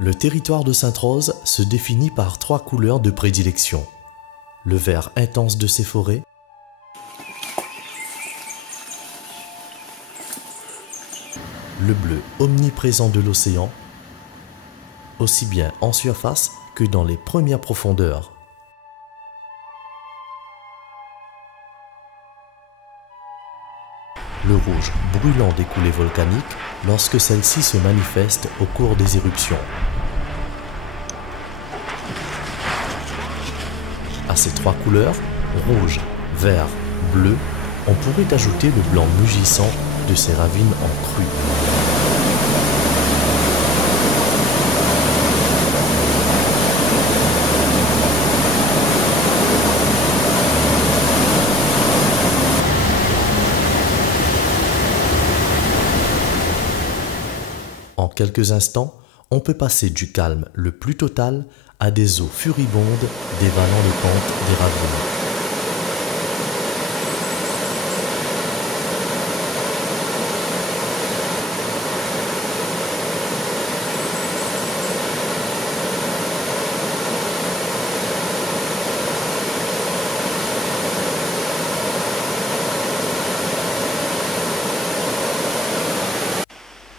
Le territoire de Sainte-Rose se définit par 3 couleurs de prédilection. Le vert intense de ses forêts, le bleu omniprésent de l'océan, aussi bien en surface que dans les premières profondeurs. Le rouge brûlant des coulées volcaniques lorsque celles-ci se manifestent au cours des éruptions. À ces 3 couleurs, rouge, vert, bleu, on pourrait ajouter le blanc mugissant de ces ravines en crue. En quelques instants, on peut passer du calme le plus total à des eaux furibondes dévalant les pentes des ravines.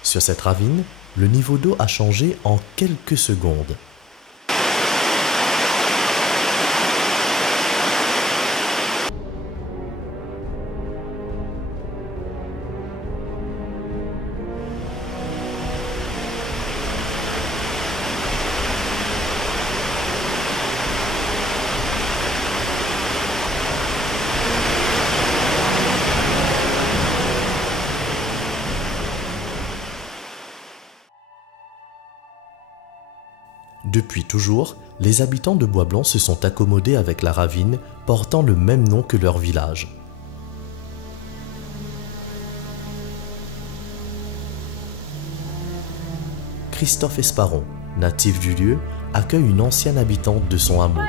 Sur cette ravine, le niveau d'eau a changé en quelques secondes. Depuis toujours, les habitants de Bois-Blanc se sont accommodés avec la ravine portant le même nom que leur village. Christophe Esparon, natif du lieu, accueille une ancienne habitante de son hameau.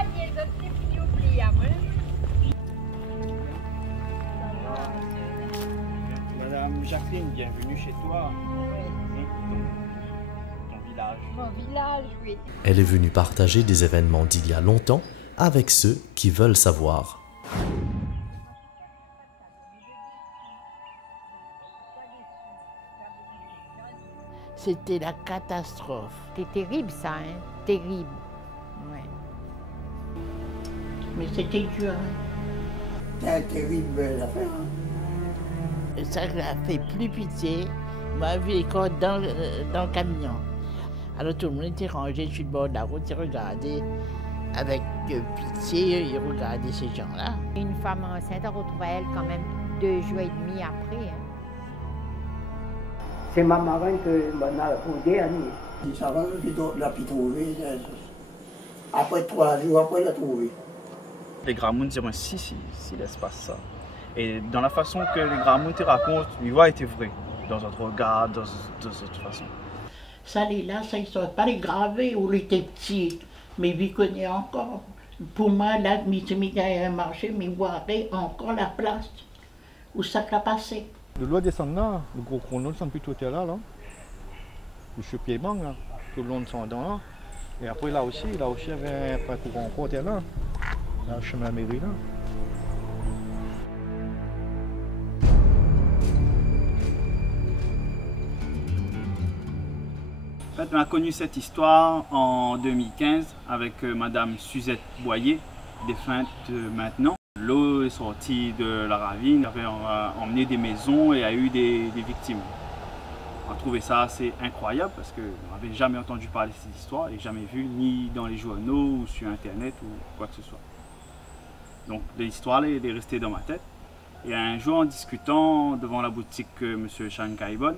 Madame Jacqueline, bienvenue chez toi. Mon village, oui. Elle est venue partager des événements d'il y a longtemps avec ceux qui veulent savoir. C'était la catastrophe. C'était terrible ça, hein? Terrible. Ouais. Mais c'était dur. Hein. C'est une terrible affaire. Hein. Et ça l'a fait plus pitié. Moi, j'ai vu les corps dans le camion. Alors tout le monde était rangé sur le bord de la route, ils regardaient avec pitié, ils regardaient ces gens-là. Une femme enceinte a retrouvé elle quand même 2 jours et demi après. Hein. C'est ma marraine que m'en a posé à nuit. Ça va, je l'ai trouvé. Après 3 jours, après, je l'ai trouvé. Les Gramoun diraient si laisse pas ça. Et dans la façon que les Gramoun te racontent, l'histoire était vraie. Dans notre regard, dans notre façon. Ça, là, ça, ils ne sont pas les gravés où il était petit, mais il connaît encore. Pour moi, là, je suis marché, mais voir encore la place où ça a passé. De l'eau descend là, le gros chrono descend plutôt là, le chepiement là, tout le long de son dent là. Et après là aussi, il y avait un courant encore là, le chemin à la mairie là. En fait, on a connu cette histoire en 2015 avec Madame Suzette Boyer, défunte maintenant. L'eau est sortie de la ravine, avait emmené des maisons et il y a eu des victimes. On a trouvé ça assez incroyable parce qu'on n'avait jamais entendu parler de cette histoire et jamais vu ni dans les journaux ou sur internet ou quoi que ce soit. Donc l'histoire est restée dans ma tête. Et un jour en discutant devant la boutique M. Chan Kaibon,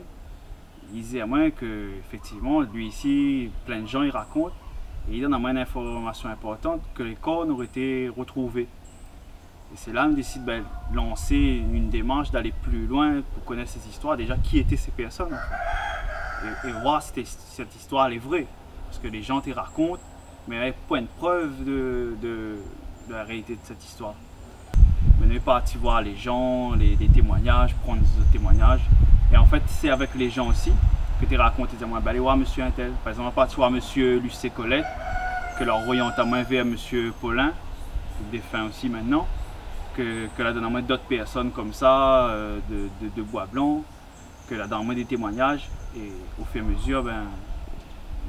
il disait à moi que effectivement lui ici, plein de gens y racontent et il donne à moi une information importante que les corps auraient été retrouvés. Et c'est là qu'on décide de lancer une démarche, d'aller plus loin pour connaître cette histoire, déjà qui étaient ces personnes en fait. Et voir si cette histoire elle est vraie. Parce que les gens te racontent, mais avec point de preuve de la réalité de cette histoire. On est parti voir les gens, les témoignages, prendre des témoignages. Et en fait, c'est avec les gens aussi que tu racontes, ils disent moi, allez voir monsieur Intel. Par exemple, on va partir voir monsieur Lucé Colette, que leur oriente à moins vers monsieur Paulin, défunt aussi maintenant, que là donne à moins d'autres personnes comme ça, de Bois Blanc, que là dans moins des témoignages, et au fur et à mesure, ben,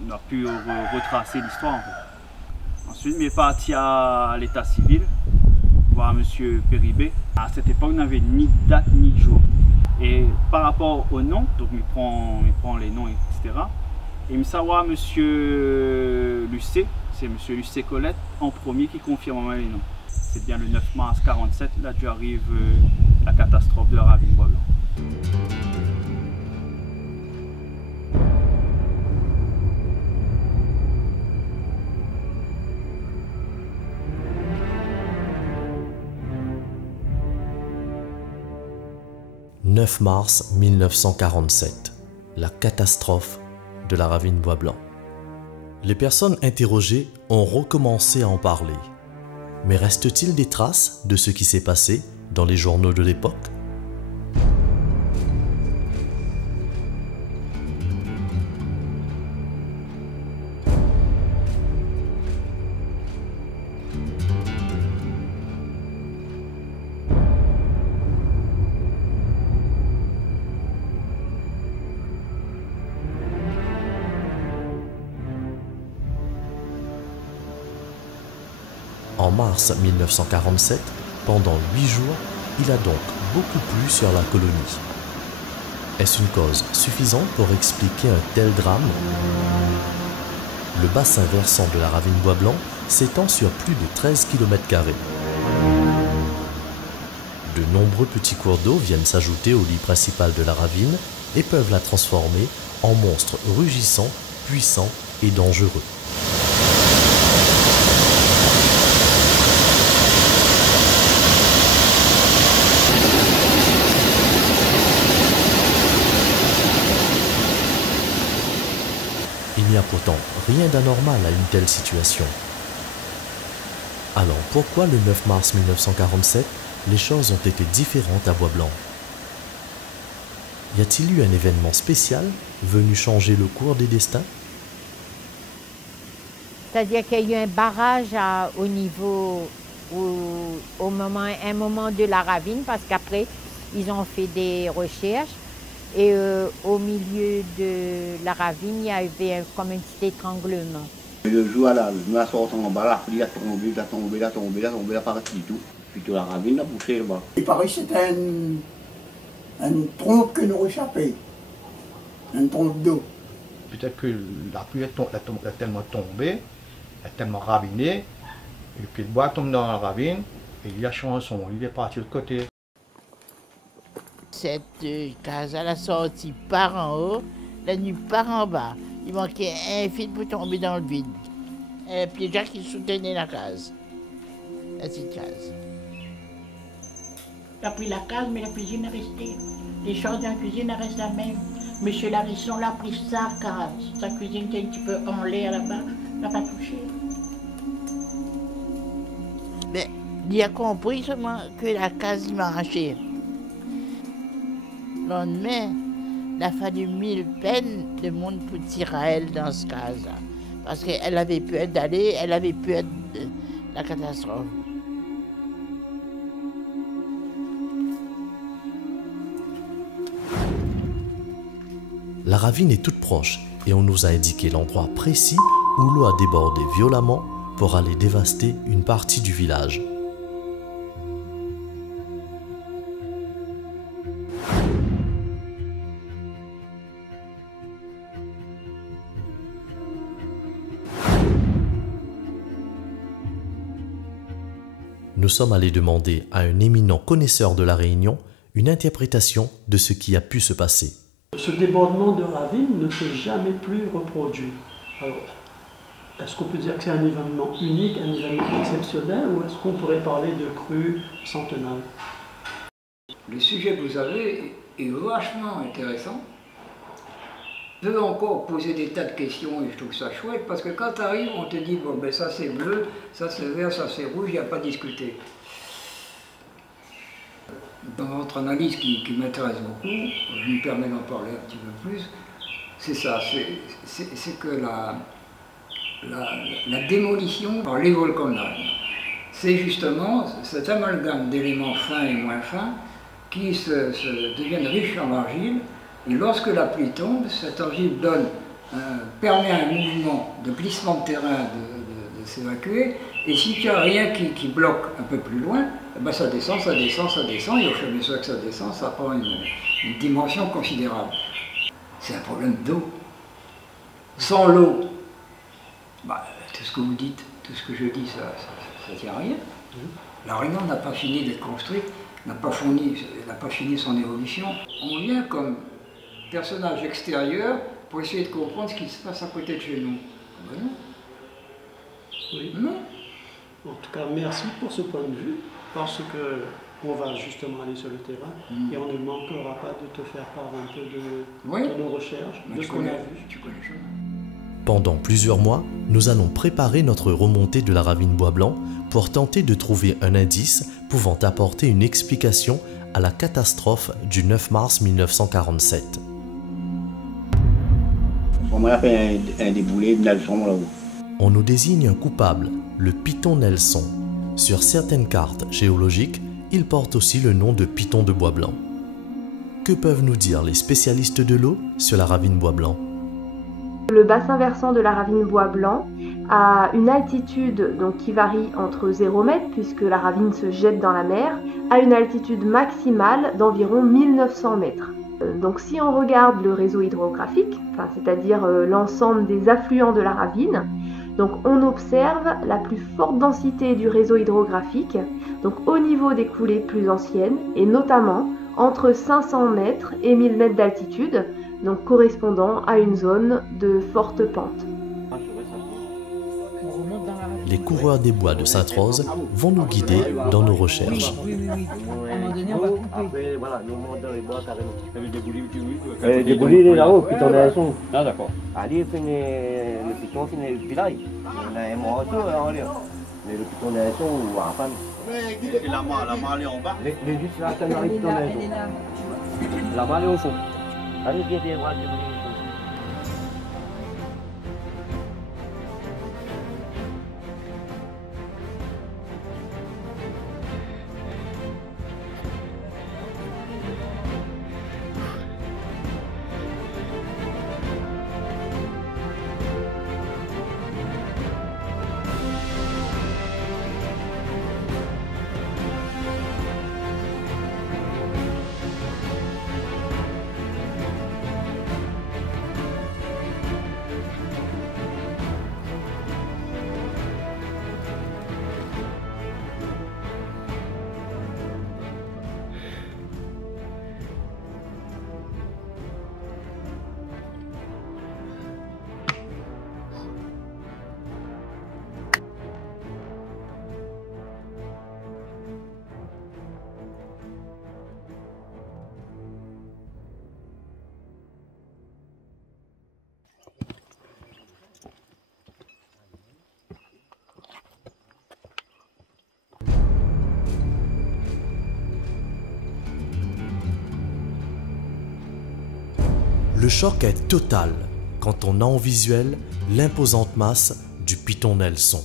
on a pu retracer l'histoire en fait. Ensuite, on est parti à l'état civil, voir M. Péribé. À cette époque, on n'avait ni date ni jour. Et par rapport au nom, donc il prend les noms, etc. Et il me savoir M. Lucé, c'est M. Lucé Colette en premier qui confirme les noms. C'est bien le 9 mars 1947, là tu arrive la catastrophe de la ravine Bois Blanc. « 9 mars 1947, la catastrophe de la ravine Bois Blanc. Les personnes interrogées ont recommencé à en parler. Mais reste-t-il des traces de ce qui s'est passé dans les journaux de l'époque ? En mars 1947, pendant 8 jours, il a donc beaucoup plu sur la colonie. Est-ce une cause suffisante pour expliquer un tel drame? Le bassin versant de la ravine Bois Blanc s'étend sur plus de 13 km². De nombreux petits cours d'eau viennent s'ajouter au lit principal de la ravine et peuvent la transformer en monstre rugissant, puissant et dangereux. Il n'y a pourtant rien d'anormal à une telle situation. Alors pourquoi le 9 mars 1947, les choses ont été différentes à Bois Blanc? Y a-t-il eu un événement spécial venu changer le cours des destins? C'est-à-dire qu'il y a eu un barrage au niveau, un moment de la ravine, parce qu'après, ils ont fait des recherches. Et au milieu de la ravine, il y avait comme un petit étranglement. Le jour là, je me sors en bas, la pluie a tombé, parti tout. Puis toute la ravine a bouché là-bas. Il paraît que c'était une trompe que nous échappait. Une trompe d'eau. Peut-être que la pluie a tellement tombé, a tellement raviné, et puis le bois tombe dans la ravine, et il a chanson, il est parti de côté. Cette case à la sortie par en haut, la nuit par en bas. Il manquait un fil pour tomber dans le vide. Un piégeage qui soutenait la case. La petite case. Il a pris la case, mais la cuisine est restée. Les choses de la cuisine restent la même. Monsieur Larisson l'a pris sa case. Sa cuisine qui est un petit peu en l'air là-bas, n'a pas touché. Mais il a compris seulement que la case marchait. Le lendemain, il a fallu 1000 peines de monde pour tirer à elle dans ce cas. Parce qu'elle avait peur d'aller, elle avait peur de la catastrophe. La ravine est toute proche et on nous a indiqué l'endroit précis où l'eau a débordé violemment pour aller dévaster une partie du village. Nous sommes allés demander à un éminent connaisseur de la Réunion une interprétation de ce qui a pu se passer. Ce débordement de ravine ne s'est jamais plus reproduit. Alors, est-ce qu'on peut dire que c'est un événement unique, un événement exceptionnel, ou est-ce qu'on pourrait parler de crue centennale? Le sujet que vous avez est vachement intéressant. Je veux encore poser des tas de questions et je trouve ça chouette parce que quand tu arrives, on te dit bon ben ça c'est bleu, ça c'est vert, ça c'est rouge, il n'y a pas à discuter. Dans votre analyse qui m'intéresse beaucoup, je me permets d'en parler un petit peu plus, c'est ça, c'est que la démolition par les volcans de la Ravine, c'est justement cet amalgame d'éléments fins et moins fins qui deviennent riches en argile, et lorsque la pluie tombe, cette argile permet un mouvement de glissement de terrain de s'évacuer, et si tu n'as rien qui bloque un peu plus loin, eh ben ça descend, ça descend, ça descend, et au fur et à mesure que ça descend, ça prend une dimension considérable. C'est un problème d'eau. Sans l'eau, bah, tout ce que vous dites, tout ce que je dis, ça ne tient à rien. La Réunion n'a pas fini d'être construite, n'a pas fini son évolution. On vient comme personnage extérieur pour essayer de comprendre ce qui se passe à côté de chez nous. Ben non. Oui. Non. En tout cas, merci pour ce point de vue, parce qu'on va justement aller sur le terrain et on ne manquera pas de te faire part un peu de nos recherches, de ce qu'on a vu. Tu connais le chemin. Pendant plusieurs mois, nous allons préparer notre remontée de la ravine Bois Blanc pour tenter de trouver un indice pouvant apporter une explication à la catastrophe du 9 mars 1947. On a fait un déboulé de Nelson là-haut. On nous désigne un coupable, le Piton Nelson. Sur certaines cartes géologiques, il porte aussi le nom de Piton de Bois Blanc. Que peuvent nous dire les spécialistes de l'eau sur la ravine Bois Blanc? Le bassin versant de la ravine Bois Blanc a une altitude qui varie entre 0 m, puisque la ravine se jette dans la mer, à une altitude maximale d'environ 1900 mètres. Donc si on regarde le réseau hydrographique, c'est-à-dire l'ensemble des affluents de la ravine, donc on observe la plus forte densité du réseau hydrographique, donc au niveau des coulées plus anciennes, et notamment entre 500 mètres et 1000 mètres d'altitude, donc correspondant à une zone de forte pente. Les coureurs des bois de Sainte-Rose vont nous guider dans nos recherches. Après, voilà, nous montons dans les bois carrément. Le déboulé, il est là-haut, puis on a un son. Ah, d'accord. Allez, le piton, c'est le village. On a un morceau en l'air. Mais le piton, on a un son ou un fan. Et la malle est en bas. Les juste là, ça n'arrive pas dans un son. La malle est au fond. Allez, viens, viens, voir le déboulé. Le choc est total quand on a en visuel l'imposante masse du Piton Nelson.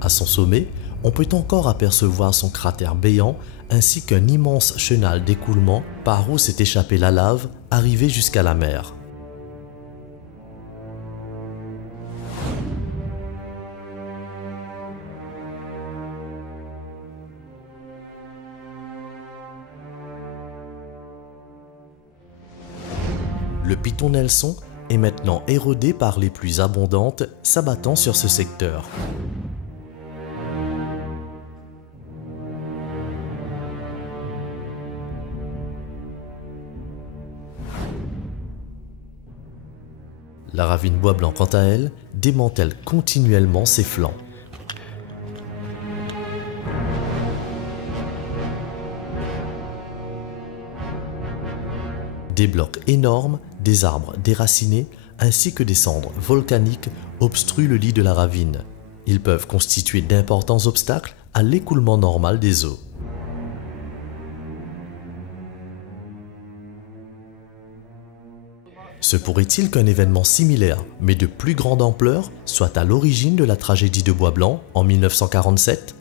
À son sommet, on peut encore apercevoir son cratère béant ainsi qu'un immense chenal d'écoulement par où s'est échappée la lave arrivée jusqu'à la mer. Le Piton Nelson est maintenant érodé par les pluies abondantes s'abattant sur ce secteur. La ravine Bois Blanc, quant à elle, démantèle continuellement ses flancs. Des blocs énormes, des arbres déracinés, ainsi que des cendres volcaniques obstruent le lit de la ravine. Ils peuvent constituer d'importants obstacles à l'écoulement normal des eaux. Se pourrait-il qu'un événement similaire, mais de plus grande ampleur, soit à l'origine de la tragédie de Bois-Blanc en 1947 ?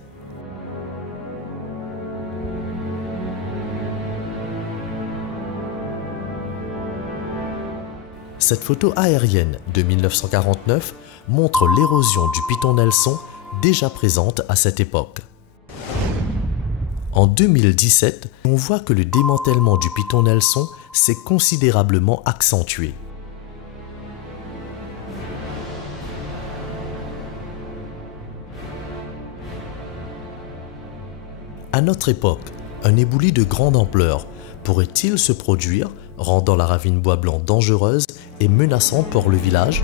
Cette photo aérienne de 1949 montre l'érosion du piton Nelson déjà présente à cette époque. En 2017, on voit que le démantèlement du piton Nelson s'est considérablement accentué. À notre époque, un éboulis de grande ampleur pourrait-il se produire, rendant la ravine Bois-Blanc dangereuse et menaçante pour le village ?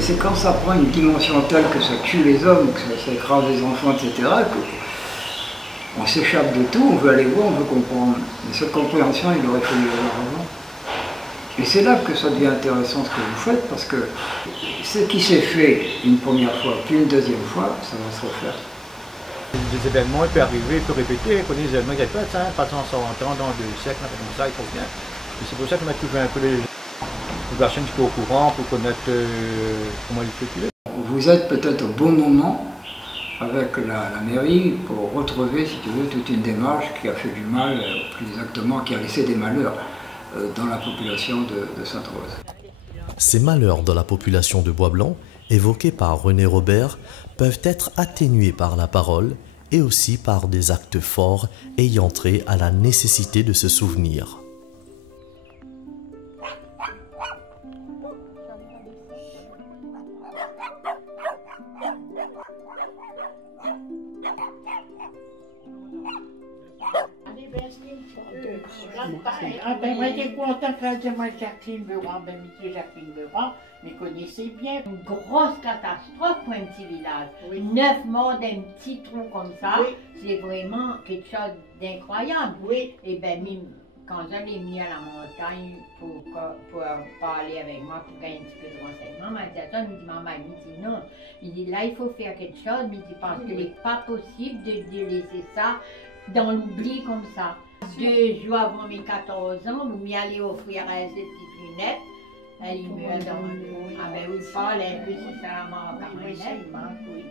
C'est quand ça prend une dimension telle que ça tue les hommes, que ça écrase les enfants, etc., qu'on s'échappe de tout, on veut aller voir, on veut comprendre. Mais cette compréhension, il aurait fallu l'avoir avant. Et c'est là que ça devient intéressant ce que vous faites, parce que ce qui s'est fait une première fois, puis une deuxième fois, ça va se refaire. Des événements, il peut arriver, il peut répéter, il connaît des événements qui répètent, hein, pas en 100 ans, dans 2 siècles, comme ça, il faut bien. Et c'est pour ça qu'on a trouvé un peu les personnes qui sont au courant pour connaître comment il spéculer. Vous êtes peut-être au bon moment avec la mairie pour retrouver, si tu veux, toute une démarche qui a fait du mal, plus exactement, qui a laissé des malheurs dans la population de Sainte-Rose. Ces malheurs dans la population de Bois-Blanc, évoqués par René Robert, peuvent être atténués par la parole et aussi par des actes forts ayant trait à la nécessité de se souvenir. Moi, j'étais content quand moi Jacqueline Beurant, Jacqueline Beurant, me connaissait bien. Une grosse catastrophe pour un petit village. Oui. 9 morts d'un petit trou comme ça, oui. C'est vraiment quelque chose d'incroyable. Oui. Et bien, quand je l'ai mis à la montagne pour parler avec moi, pour gagner un petit peu de renseignements, il me dit, maman, il me dit non. Il dit, là, il faut faire quelque chose, mais il dit, parce qu'il n'est pas possible de laisser ça dans l'oubli comme ça. 2 jours avant mes 14 ans, vous m'y allez offrir à ces petites lunettes. Elle y meurt dans le... Ah ben oui, parle un peu si ça la mort quand même. Oui.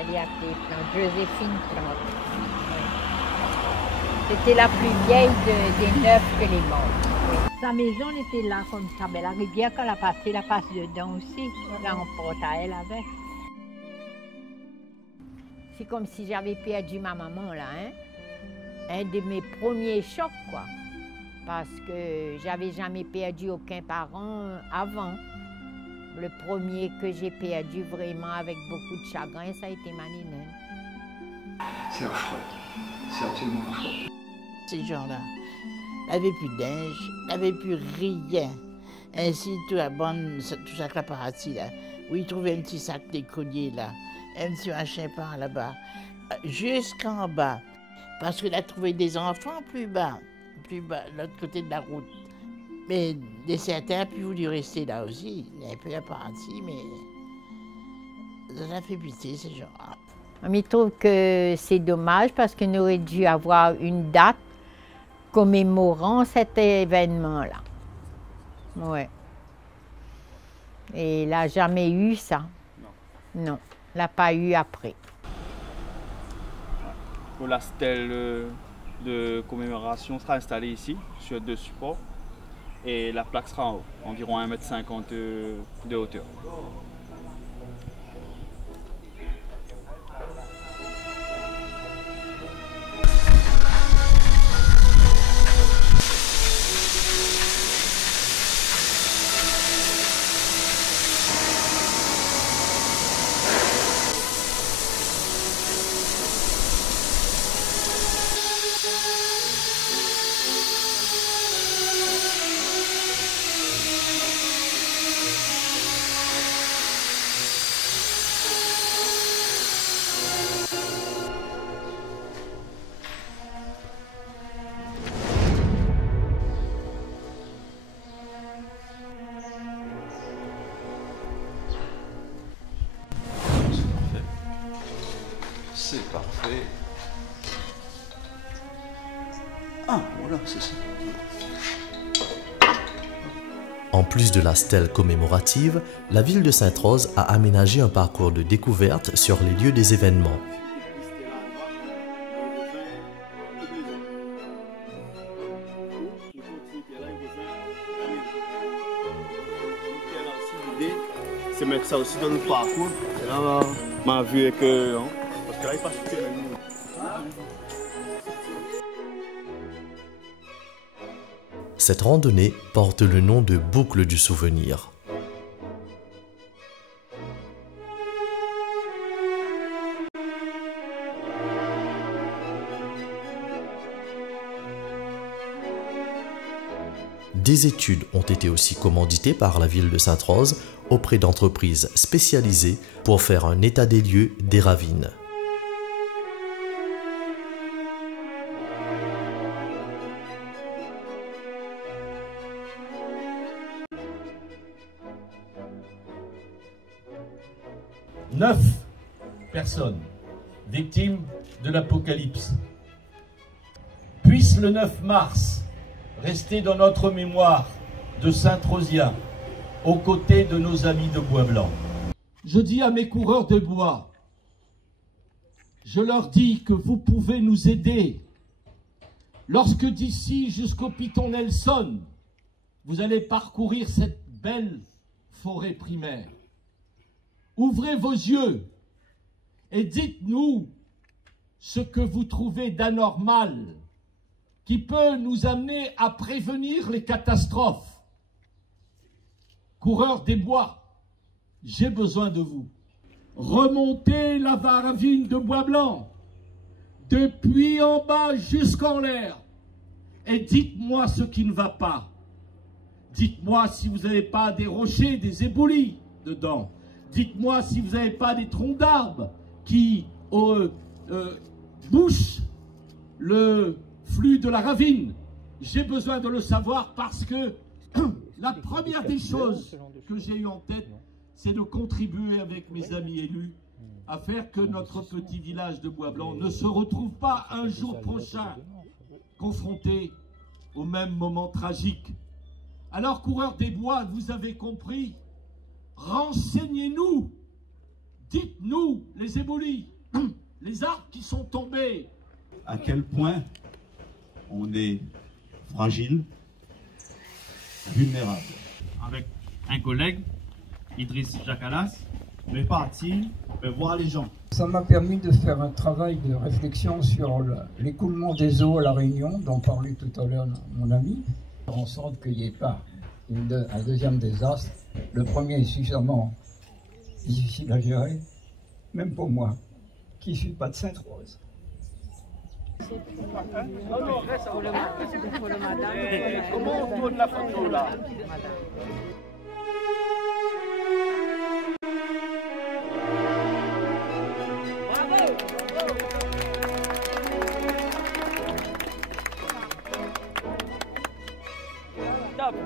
Elle est active, Joséphine Plante. Oui. C'était la plus vieille des 9 que les morts. Oui. Sa maison était là comme ça, mais la rivière, quand elle a passé, elle passe dedans aussi. Là, on porte à elle avec. C'est comme si j'avais perdu ma maman, là. Hein? Un de mes premiers chocs, quoi. Parce que j'avais jamais perdu aucun parent avant. Le premier que j'ai perdu vraiment avec beaucoup de chagrin, ça a été ma nénine. C'est affreux. C'est absolument affreux. Ces gens-là n'avaient plus de linge, n'avaient plus rien. Ainsi, tout ça claparatie, là, où ils trouvaient un petit sac d'écolier, là, un petit machin par là-bas, jusqu'en bas. Parce qu'il a trouvé des enfants plus bas, de l'autre côté de la route. Mais certains ont pu voulu rester là aussi, un peu apparentis, mais ça a fait pitié ces gens-là. Je trouve que c'est dommage parce qu'on aurait dû avoir une date commémorant cet événement-là. Ouais. Et il n'a jamais eu ça. Non, il n'a pas eu après. La stèle de commémoration sera installée ici, sur 2 supports. Et la plaque sera en haut, environ 1,50 m de hauteur. c'est parfait. Ah, voilà, c'est ça. En plus de la stèle commémorative, la ville de Sainte-Rose a aménagé un parcours de découverte sur les lieux des événements. C'est mettre ça aussi dans le parcours. Et là, ma vue est que... Hein, parce que là, il passe tout le monde. Cette randonnée porte le nom de boucle du souvenir. Des études ont été aussi commanditées par la ville de Sainte-Rose auprès d'entreprises spécialisées pour faire un état des lieux des ravines. Neuf personnes victimes de l'apocalypse. Puisse le 9 mars rester dans notre mémoire de Saint-Rosien, aux côtés de nos amis de Bois-Blanc. Je dis à mes coureurs de bois, je leur dis que vous pouvez nous aider. Lorsque d'ici jusqu'au Piton Nelson, vous allez parcourir cette belle forêt primaire. Ouvrez vos yeux et dites-nous ce que vous trouvez d'anormal qui peut nous amener à prévenir les catastrophes. Coureurs des bois, j'ai besoin de vous. Remontez la ravine de Bois-Blanc, depuis en bas jusqu'en l'air, et dites-moi ce qui ne va pas. Dites-moi si vous n'avez pas des rochers, des éboulis dedans. Dites-moi si vous n'avez pas des troncs d'arbres qui bouchent le flux de la ravine. J'ai besoin de le savoir parce que la première des choses que j'ai eu en tête, c'est de contribuer avec mes amis élus à faire que notre petit village de Bois-Blanc ne se retrouve pas un jour prochain confronté au même moment tragique. Alors, coureurs des bois, vous avez compris, renseignez-nous, dites-nous les éboulis, les arbres qui sont tombés. À quel point on est fragile, vulnérable. Avec un collègue, Idriss Jakalas, mais parti voir les gens. Ça m'a permis de faire un travail de réflexion sur l'écoulement des eaux à La Réunion, dont parlait tout à l'heure mon ami, en sorte qu'il n'y ait pas un deuxième désastre. Le premier est suffisamment difficile à gérer, même pour moi, qui ne suis pas de Sainte-Rose. Non, non, reste pour le madame. Comment on tourne la photo là? Bravo!